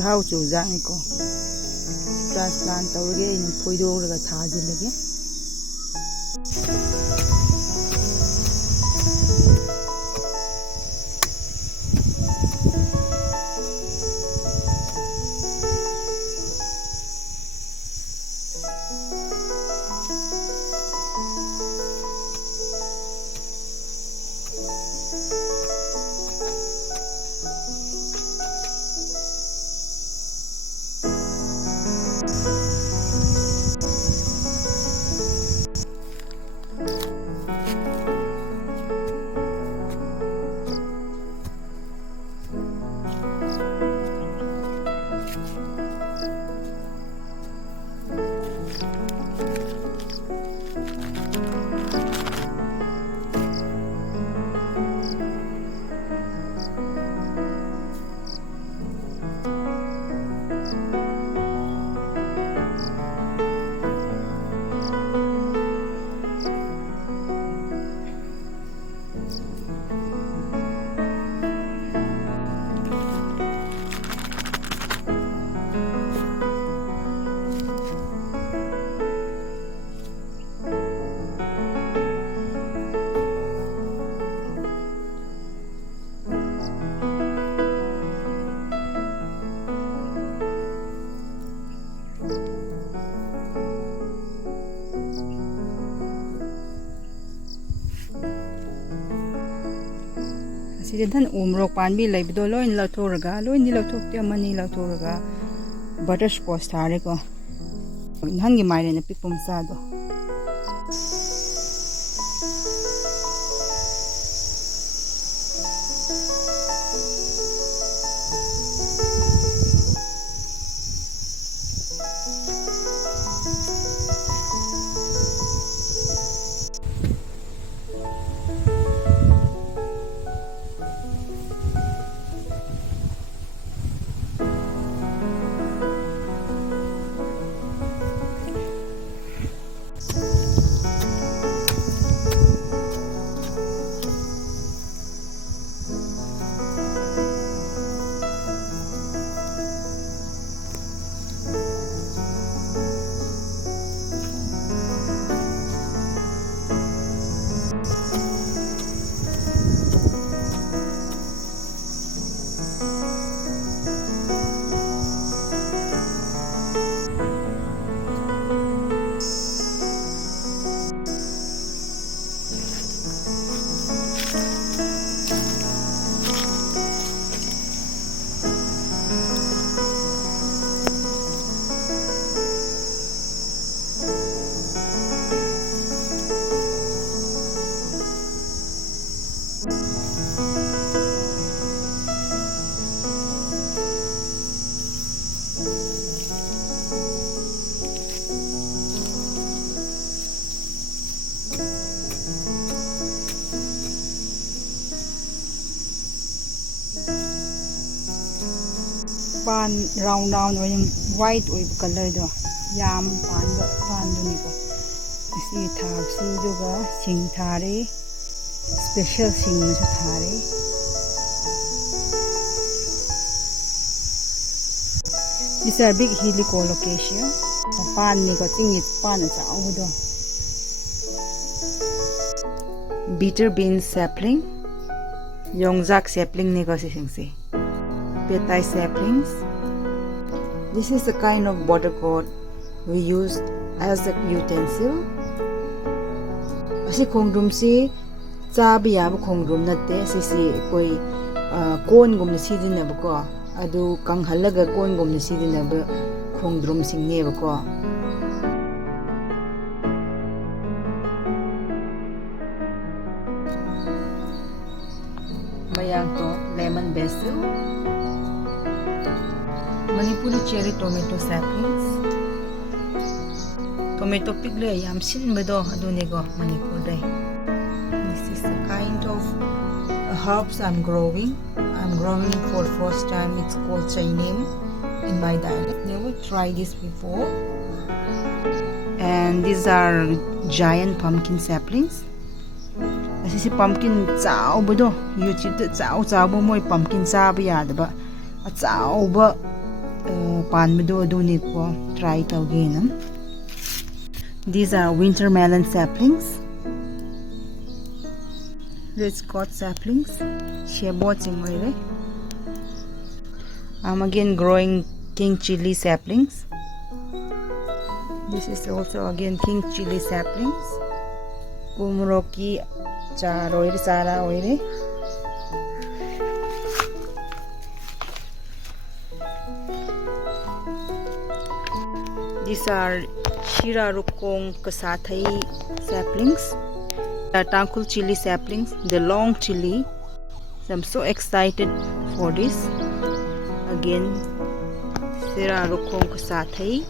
How to Zaniko transplant again in Puido Tazi. Sidan umrok panbi laibdo loin lautoraga loin dilautok te mani lautoraga butterscotch thare ko hangi maire na pipum sado pan round or white color do yam pan do ni ko isi thak si duga sing thare special sing mu thare this is a big helico location pan ni ko ting it pan cha au do bitter bean sapling yongjak sapling ni ko sing se petai saplings. This is the kind of border cord we used as a utensil. Asi khongdum si chabi yab khongdum natte si koi kon gum si din ba ko adu kanghalaga kon gum si din ba khongdum sing ne ba ko mayang to lemon basil Manipuri cherry tomato saplings. Tomato pigle yam sin bedo adunego Manipur day. This is a kind of herbs I'm growing. I'm growing for first time. It's called Chinese in my dialect. Never tried this before. And these are giant pumpkin saplings. This is pumpkin chao bedo. YouTube chao bo moi pumpkin sa ba yada ba. Chao ba panbado aduni ko try tawgenam. These are winter melon saplings. Red Scott saplings. I'm again growing king chili saplings. This is also again king chili saplings. Kumroki charoire sara oire. These are Shirarukong Kasathai saplings. Tangkul chili saplings, the long chili. So I'm so excited for this. Again, Shirarukong Kasathai.